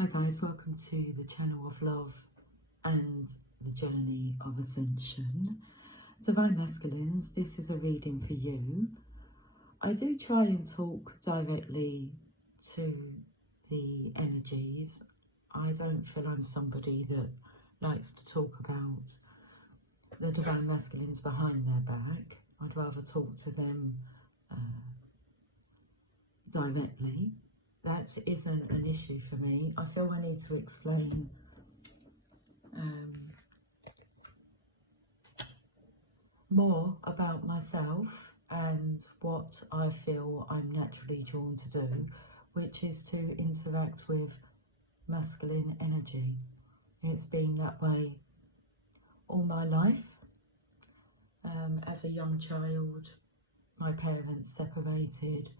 Hi guys, welcome to the channel of love and the journey of ascension. Divine Masculines, this is a reading for you. I do try and talk directly to the energies. I don't feel I'm somebody that likes to talk about the Divine Masculines behind their back. I'd rather talk to them directly. That isn't an issue for me. I feel I need to explain more about myself and what I feel I'm naturally drawn to do, which is to interact with masculine energy. It's been that way all my life. As a young child, my parents separated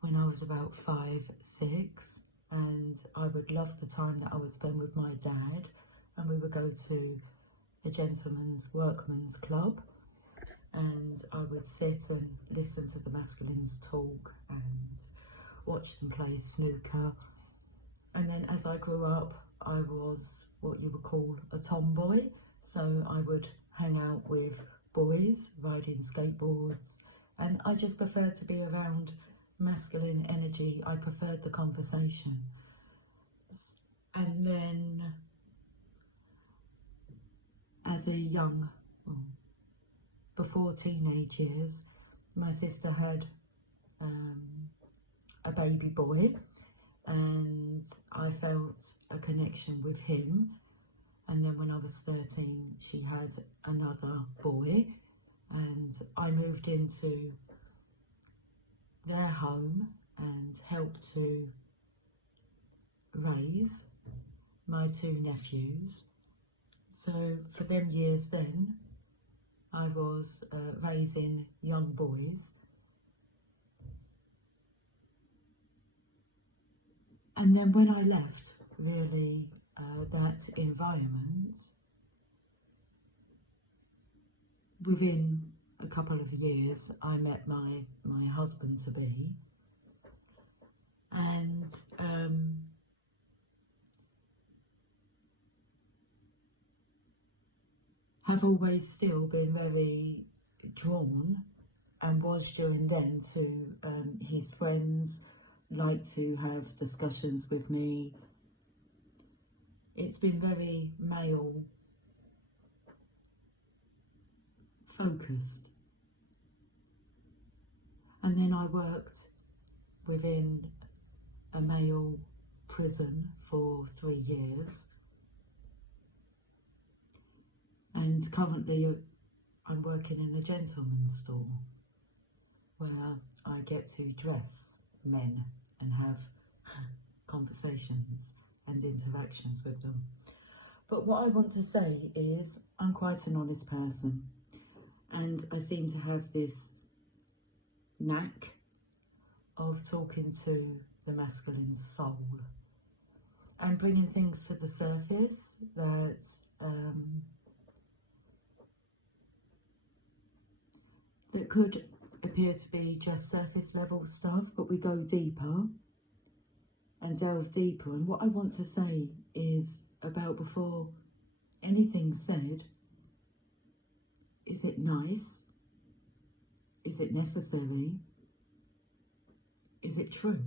when I was about 5, 6, and I would love the time that I would spend with my dad, and we would go to a gentleman's workman's club, and I would sit and listen to the masculines talk and watch them play snooker. And then as I grew up, I was what you would call a tomboy, so I would hang out with boys riding skateboards, and I just preferred to be around masculine energy. I preferred the conversation. And then as a young, before teenage years, my sister had a baby boy, and I felt a connection with him. And then when I was 13, she had another boy, and I moved into their home and helped to raise my 2 nephews. So for them years then, I was raising young boys. And then when I left, really, that environment, within a couple of years, I met my husband-to-be, and have always still been very drawn, and was during then, to his friends, like to have discussions with me. It's been very male focused. And then I worked within a male prison for 3 years. And currently I'm working in a gentleman's store where I get to dress men and have conversations and interactions with them. But what I want to say is I'm quite an honest person, and I seem to have this knack of talking to the masculine soul and bringing things to the surface that that could appear to be just surface level stuff, but we go deeper and delve deeper. And what I want to say is, about before anything's said, is it nice? Is it necessary? Is it true?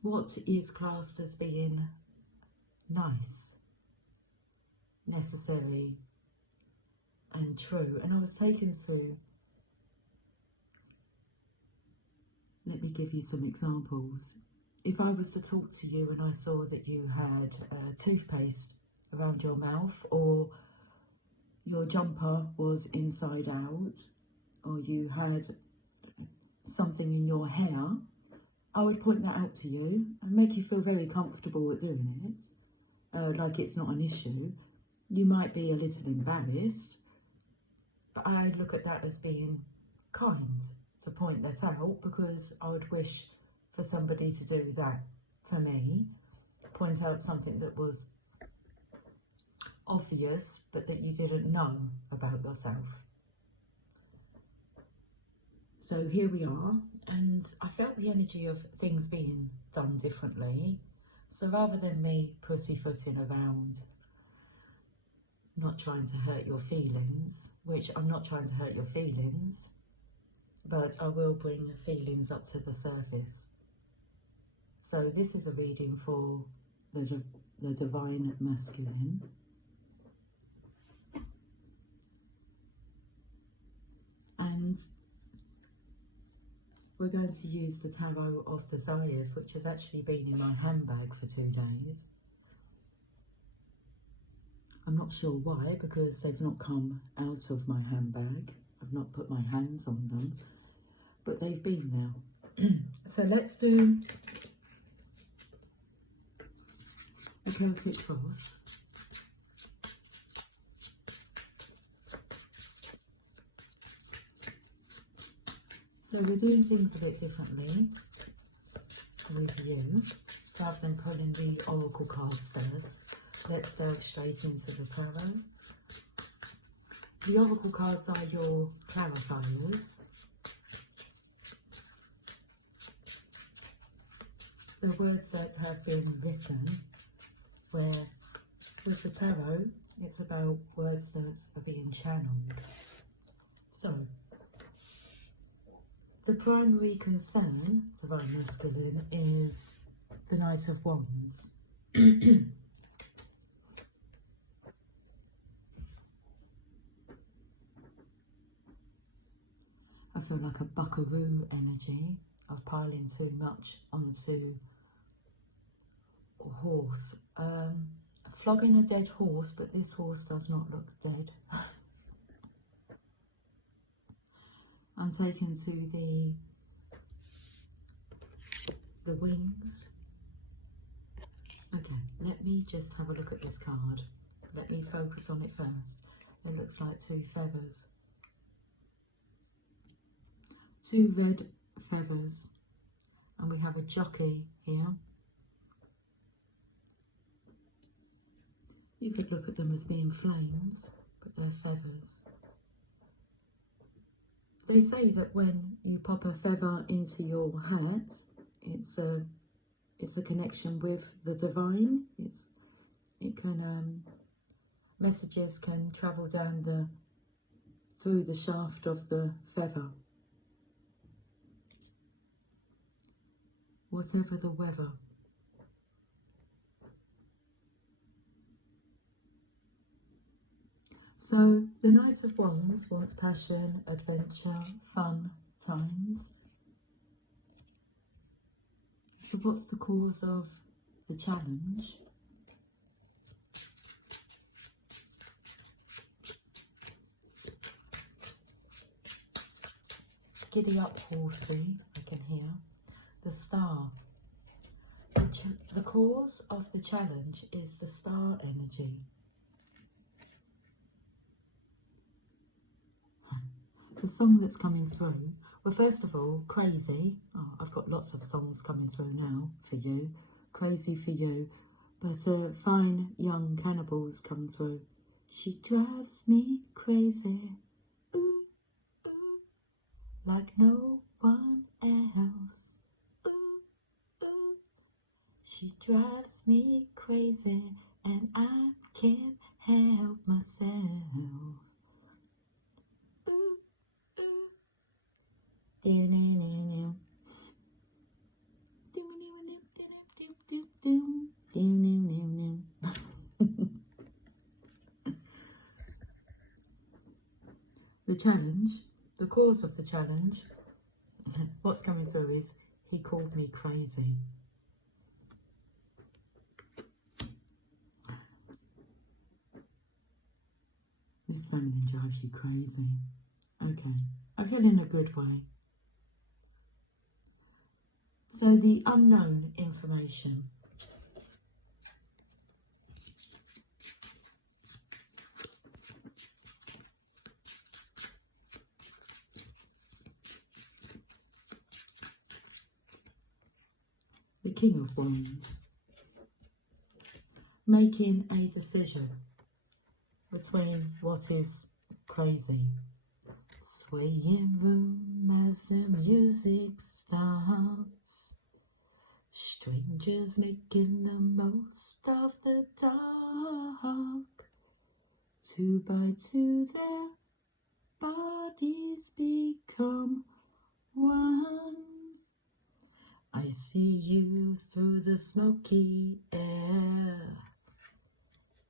What is classed as being nice, necessary, and true? And I was taken to, let me give you some examples. If I was to talk to you and I saw that you had toothpaste around your mouth, or your jumper was inside out, or you had something in your hair, I would point that out to you and make you feel very comfortable at doing it, like it's not an issue. You might be a little embarrassed, but I look at that as being kind to point that out, because I would wish for somebody to do that for me, point out something that was obvious but that you didn't know about yourself. So here we are, And I felt the energy of things being done differently. So rather than me pussyfooting around, not trying to hurt your feelings, which I'm not trying to hurt your feelings, but I will bring feelings up to the surface. So this is a reading for the divine masculine. And we're going to use the Tarot of Desires, which has actually been in my handbag for 2 days. I'm not sure why, because they've not come out of my handbag. I've not put my hands on them, but they've been there. So let's do a Celtic cross. So we're doing things a bit differently with you. Rather than pulling the oracle cards first, let's delve straight into the tarot. The oracle cards are your clarifiers. The words that have been written, where with the tarot, it's about words that are being channeled. So, the primary concern, divine masculine, is the Knight of Wands. I feel like a buckaroo energy of piling too much onto a horse. Flogging a dead horse, but this horse does not look dead. I'm taken to the wings. Okay, let me just have a look at this card. Let me focus on it first. It looks like 2 feathers. 2 red feathers. And we have a jockey here. You could look at them as being flames, but they're feathers. They say that when you pop a feather into your hat, it's a connection with the divine. Messages can travel down through the shaft of the feather. Whatever the weather. So, the Knight of Wands wants passion, adventure, fun times. So what's the cause of the challenge? Giddy up, horsey, I can hear. The Star. The cause of the challenge is the star energy. The song that's coming through, well, first of all, Crazy. Oh, I've got lots of songs coming through now for you. Crazy for you. But Fine Young Cannibals come through. She drives me crazy. Ooh, ooh, like no one else. Ooh, ooh. She drives me crazy and I can't help myself. The challenge, the cause of the challenge, what's coming through is he called me crazy. This feminine drives you crazy. Okay, I feel in a good way. So the unknown information. The King of Wands. Making a decision between what is crazy. swaying room as the music starts. Strangers making the most of the dark. 2 by 2 their bodies become one. I see you through the smoky air.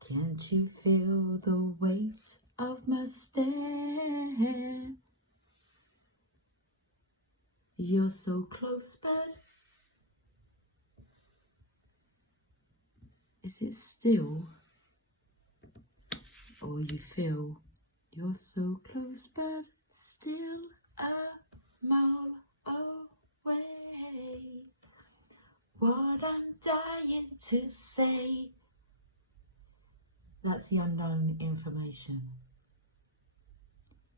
Can't you feel the weight of my stare? You're so close, but is it still? Or you feel you're so close, but still a mile away? What I'm dying to say, that's the unknown information,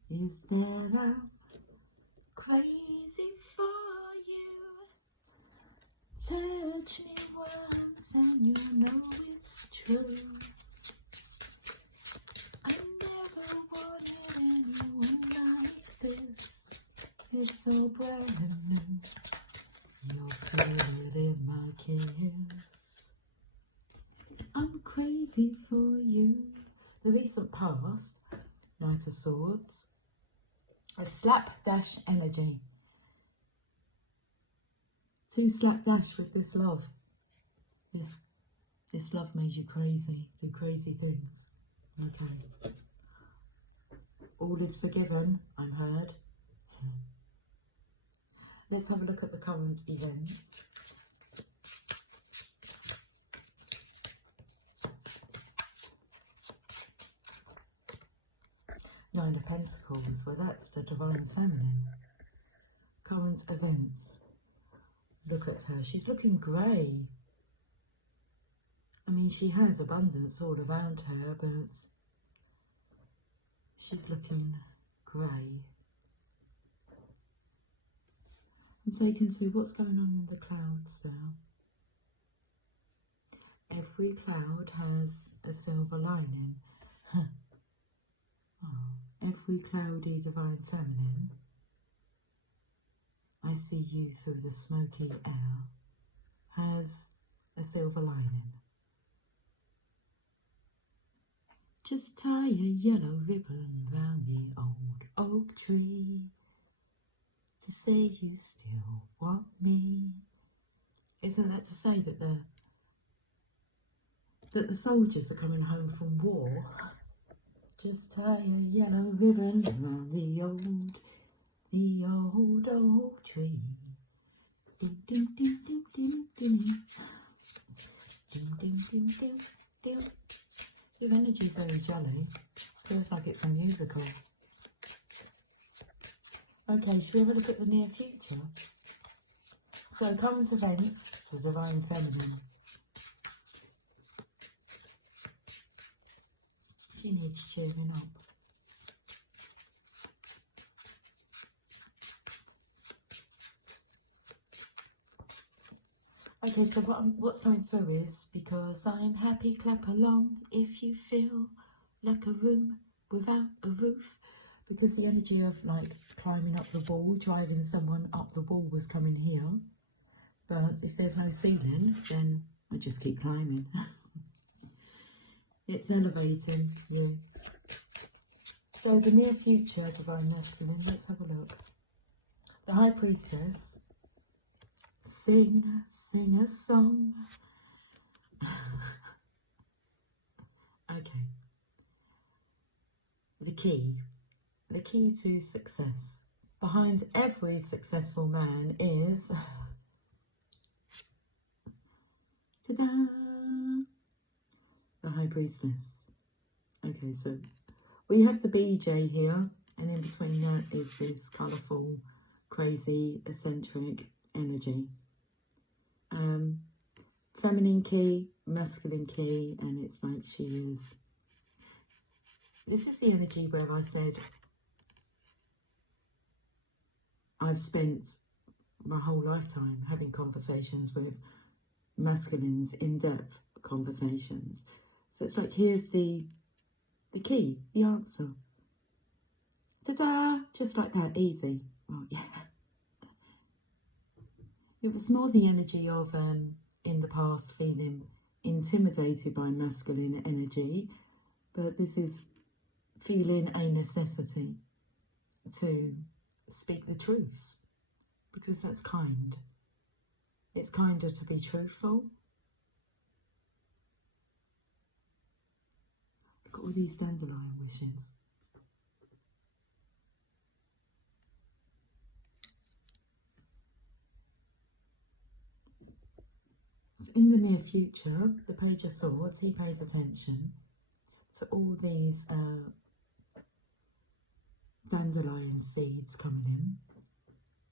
is that I'm crazy for you. Touch me once and you know it's true. I never wanted anyone like this. It's so brand new. You're fluid in my kiss. I'm crazy for you. The recent past, Knight of Swords, a slapdash energy. To slapdash with this love. This love made you crazy, do crazy things. Okay. All is forgiven, I'm heard. Let's have a look at the current events. Nine of Pentacles, well that's the Divine Feminine. Current events. Look at her, she's looking grey. I mean, she has abundance all around her, but she's looking grey. I'm taken to what's going on in the clouds now. Every cloud has a silver lining. Oh, every cloudy Divine Feminine, I see you through the smoky air, has a silver lining. Just tie a yellow ribbon round the old oak tree to say you still want me. Isn't that to say that the soldiers are coming home from war? Just tie a yellow ribbon round the old oak tree. Ding, ding, ding, ding, ding, ding. Ding, ding, ding, ding, ding. Your energy is very jolly. Feels like it's a musical. Okay, should we have a look at the near future? So, current events, the Divine Feminine. She needs cheering up. Okay, so what's coming through is, because I'm happy, clap along if you feel like a room without a roof. Because the energy of like climbing up the wall, driving someone up the wall was coming here. But if there's no ceiling, then I just keep climbing. It's elevating you. So the near future, Divine Masculine, let's have a look. The High Priestess. Sing a song. Okay. The key to success. Behind every successful man is, ta-da, the High Priestess. Okay, so we have the BJ here, and in between that is this colourful, crazy, eccentric energy. Feminine key, masculine key, and it's like she is. This is the energy where I said I've spent my whole lifetime having conversations with masculines, in-depth conversations. So it's like, here's the key, the answer. Ta-da! Just like that, easy. Oh, yeah. It was more the energy of, in the past, feeling intimidated by masculine energy, but this is feeling a necessity to speak the truths, because that's kind. It's kinder to be truthful. Look at all these dandelion wishes. So in the near future, the Page of Swords, he pays attention to all these dandelion seeds coming in,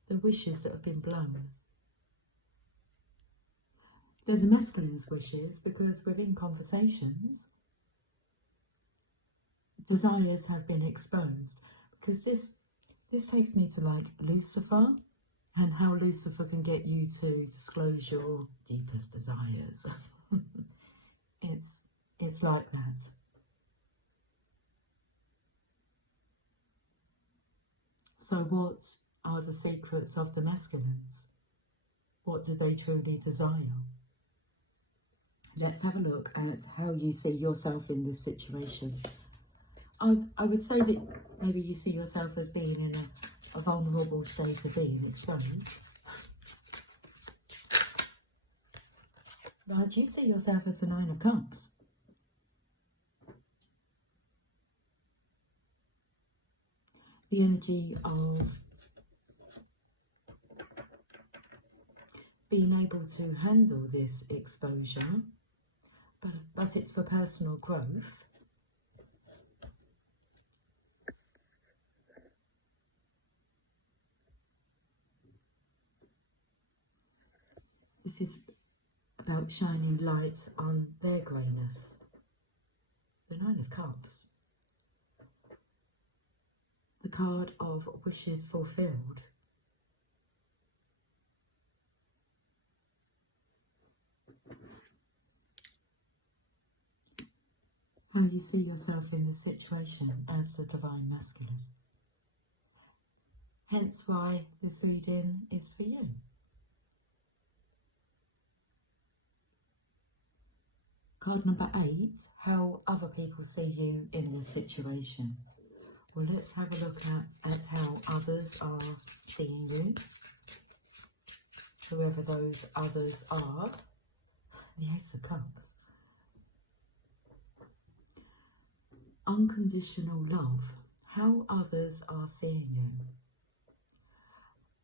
the wishes that have been blown. They're the masculine's wishes, because within conversations, desires have been exposed. Because this takes me to like Lucifer, and how Lucifer can get you to disclose your deepest desires. It's like that. So what are the secrets of the masculines? What do they truly desire? Let's have a look at how you see yourself in this situation. I would say that maybe you see yourself as being in a vulnerable state of being exposed. But you see yourself as a Nine of Cups. The energy of being able to handle this exposure, but it's for personal growth. This is about shining light on their greyness. The Nine of Cups. The card of wishes fulfilled. How you see yourself in this situation as the Divine Masculine. Hence why this reading is for you. Card number 8, how other people see you in this situation. Well, let's have a look at how others are seeing you. Whoever those others are. The Ace of Cups. Unconditional love. How others are seeing you.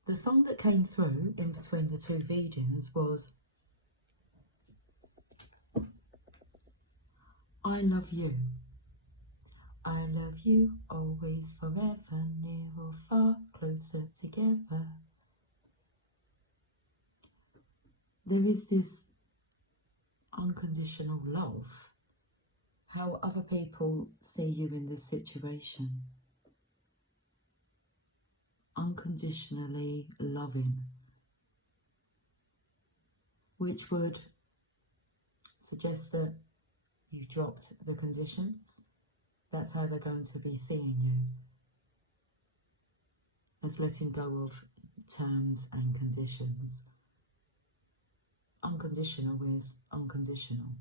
The song that came through in between the two readings was I love you. I love you always, forever, near or far, closer together. There is this unconditional love. How other people see you in this situation. Unconditionally loving. Which would suggest that you dropped the conditions. That's how they're going to be seeing you. As letting go of terms and conditions. Unconditional is unconditional.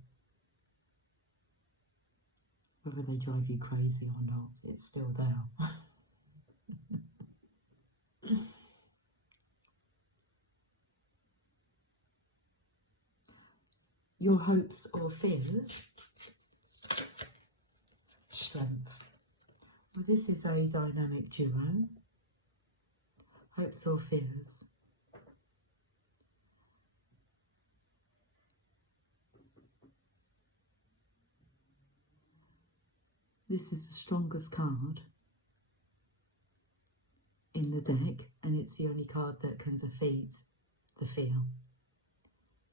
Whether they drive you crazy or not, it's still there. Your hopes or fears. Strength. Well, this is a dynamic duo. Hopes or fears. This is the strongest card in the deck, and it's the only card that can defeat the fear.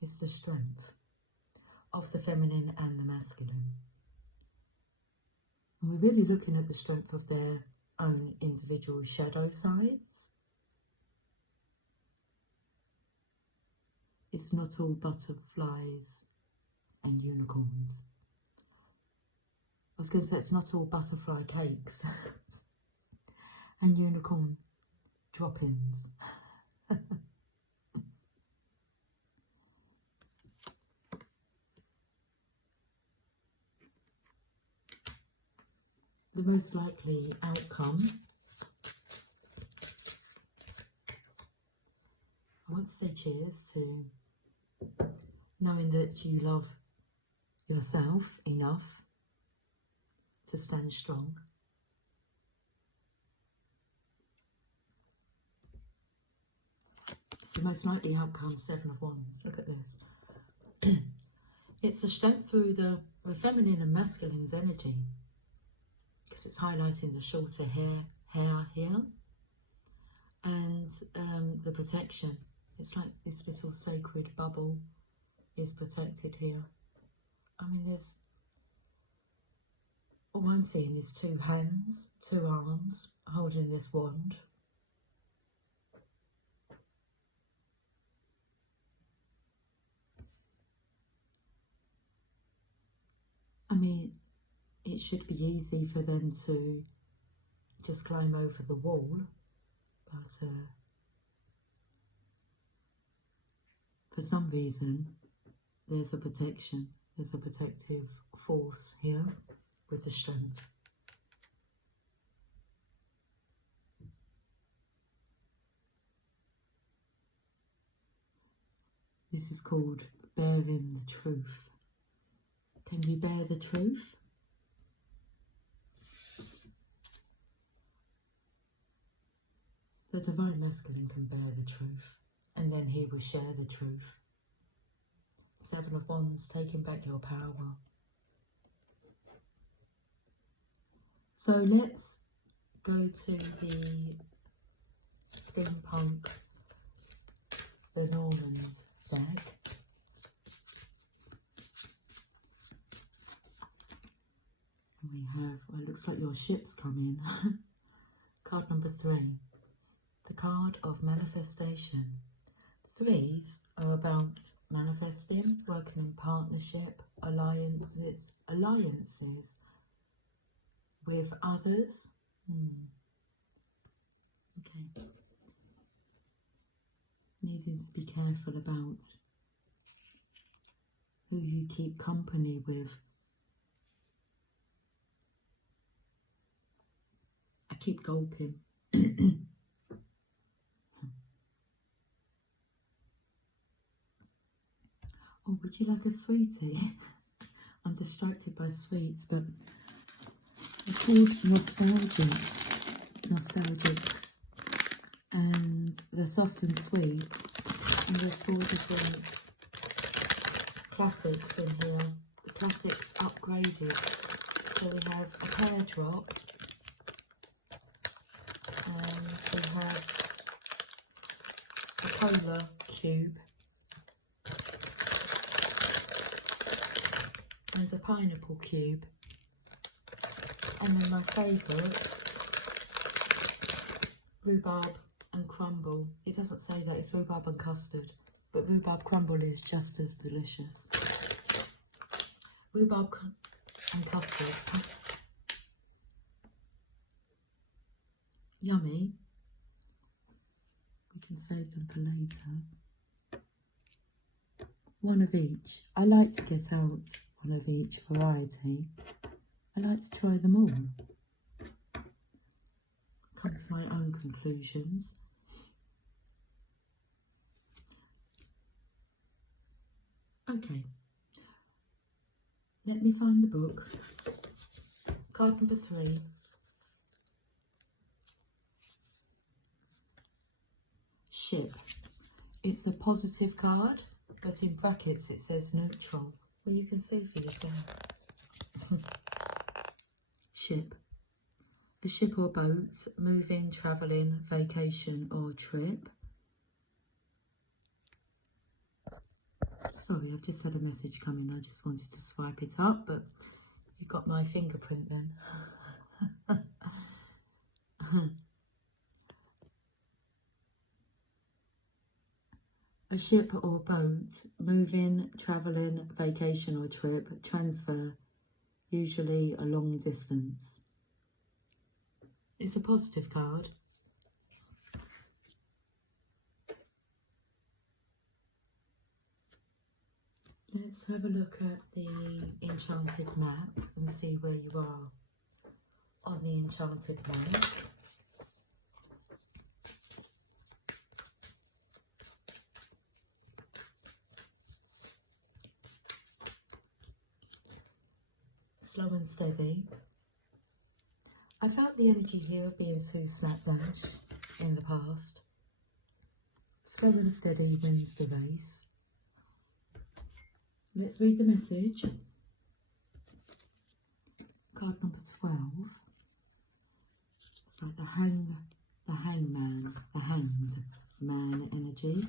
It's the strength of the feminine and the masculine. And we're really looking at the strength of their own individual shadow sides. It's not all butterflies and unicorns. I was going to say it's not all butterfly cakes and unicorn drop-ins. The most likely outcome, I want to say cheers to knowing that you love yourself enough to stand strong. The most likely outcome, 7 of Wands. Look at this. It's a strength through the feminine and masculine's energy, because it's highlighting the shorter hair here, and the protection. It's like this little sacred bubble is protected here. I mean, all I'm seeing is 2 hands, 2 arms holding this wand. I mean, it should be easy for them to just climb over the wall, but for some reason there's a protection, there's a protective force here with the strength. This is called bearing the truth. Can you bear the truth? The Divine Masculine can bear the truth, and then he will share the truth. 7 of Wands, taking back your power. So let's go to the steampunk, the Normand deck. And we have, well, it looks like your ship's coming. Card number 3, the card of manifestation. 3s are about manifesting, working in partnership, alliances with others. Okay. Needing to be careful about who you keep company with. I keep gulping. Oh, would you like a sweetie? I'm distracted by sweets, but they're called nostalgics, and they're soft and sweet, and there's 4 different classics in here. The classics upgraded. So we have a pear drop, and we have a polar cube, and a pineapple cube, and then my favourite, rhubarb and crumble. It doesn't say that, it's rhubarb and custard, but rhubarb crumble is just as delicious. Rhubarb and custard. Yummy. We can save them for later. 1 of each. I like to get out 1 of each variety. I like to try them all. Come to my own conclusions. Okay. Let me find the book. Card number 3. Ship. It's a positive card, but in brackets it says neutral. Well, you can see for yourself. Ship. A ship or boat, moving, travelling, vacation or trip. Sorry, I've just had a message come in. I just wanted to swipe it up, but you've got my fingerprint then. A ship or boat, moving, travelling, vacation or trip, transfer, usually a long distance. It's a positive card. Let's have a look at the enchanted map and see where you are on the enchanted map. Slow and steady. I felt the energy here being too slapdash in the past. Slow and steady wins the race. Let's read the message. Card number 12. It's like the hanged man energy.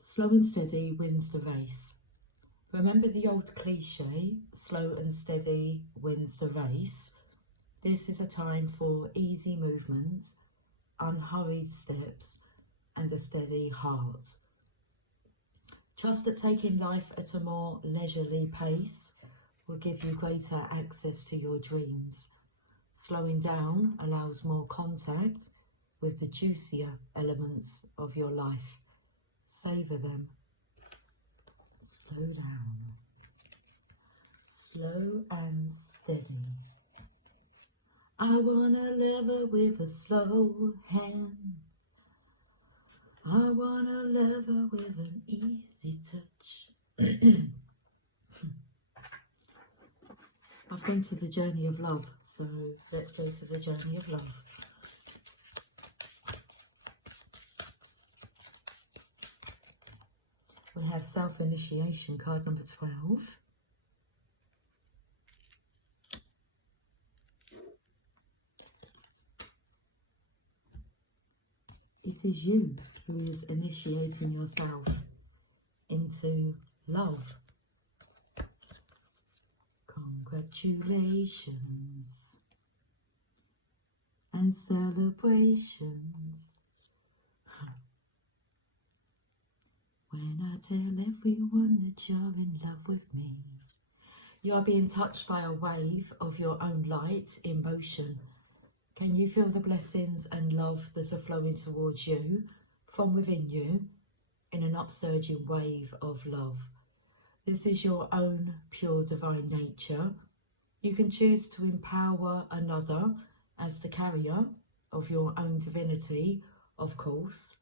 Slow and steady wins the race. Remember the old cliche, slow and steady wins the race. This is a time for easy movement, unhurried steps, and a steady heart. Trust that taking life at a more leisurely pace will give you greater access to your dreams. Slowing down allows more contact with the juicier elements of your life. Savour them. Slow down. Slow and steady. I wanna love her with a slow hand. I wanna love her with an easy touch. I've been to the journey of love, so let's go to the journey of love. We have self-initiation, card number 12. It is you who is initiating yourself into love. Congratulations and celebrations. When I tell everyone that you're in love with me. You are being touched by a wave of your own light in motion. Can you feel the blessings and love that are flowing towards you from within you in an upsurging wave of love? This is your own pure divine nature. You can choose to empower another as the carrier of your own divinity, of course,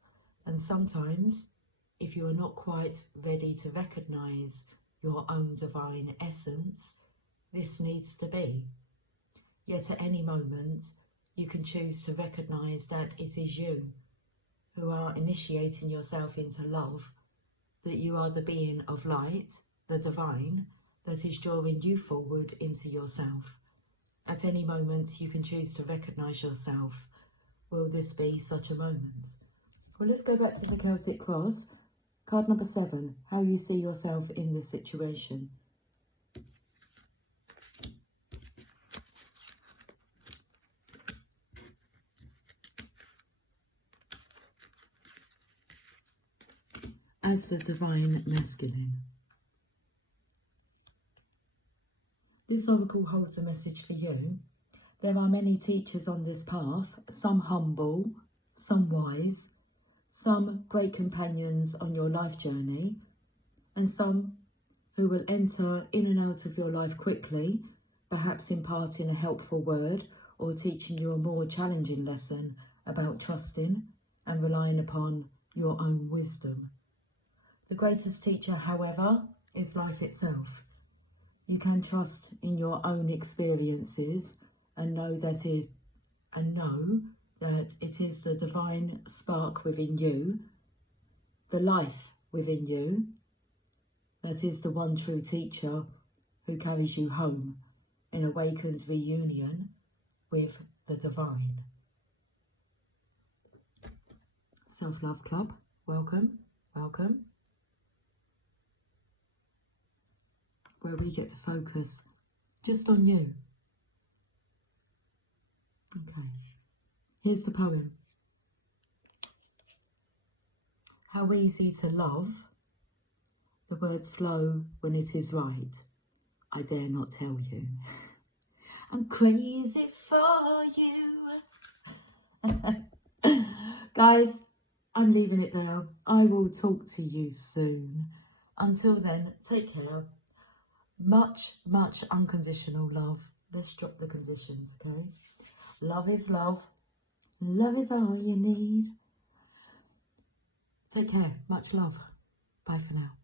and sometimes, if you are not quite ready to recognise your own divine essence, this needs to be. Yet at any moment, you can choose to recognise that it is you who are initiating yourself into love, that you are the being of light, the divine, that is drawing you forward into yourself. At any moment, you can choose to recognise yourself. Will this be such a moment? Well, let's go back to the Celtic Cross. Card number 7, how you see yourself in this situation. As the divine masculine. This oracle holds a message for you. There are many teachers on this path, some humble, some wise, some great companions on your life journey, and some who will enter in and out of your life quickly, perhaps imparting a helpful word or teaching you a more challenging lesson about trusting and relying upon your own wisdom. The greatest teacher, however, is life itself. You can trust in your own experiences and know that it is the divine spark within you, the life within you, that is the one true teacher who carries you home in awakened reunion with the divine. Self-Love Club, welcome, welcome. Where we get to focus just on you. Okay, here's the poem. How easy to love. The words flow when it is right. I dare not tell you. I'm crazy for you. Guys, I'm leaving it there. I will talk to you soon. Until then, take care. Much, much unconditional love. Let's drop the conditions, okay? Love is love. Love is all you need. Take care. Much love. Bye for now.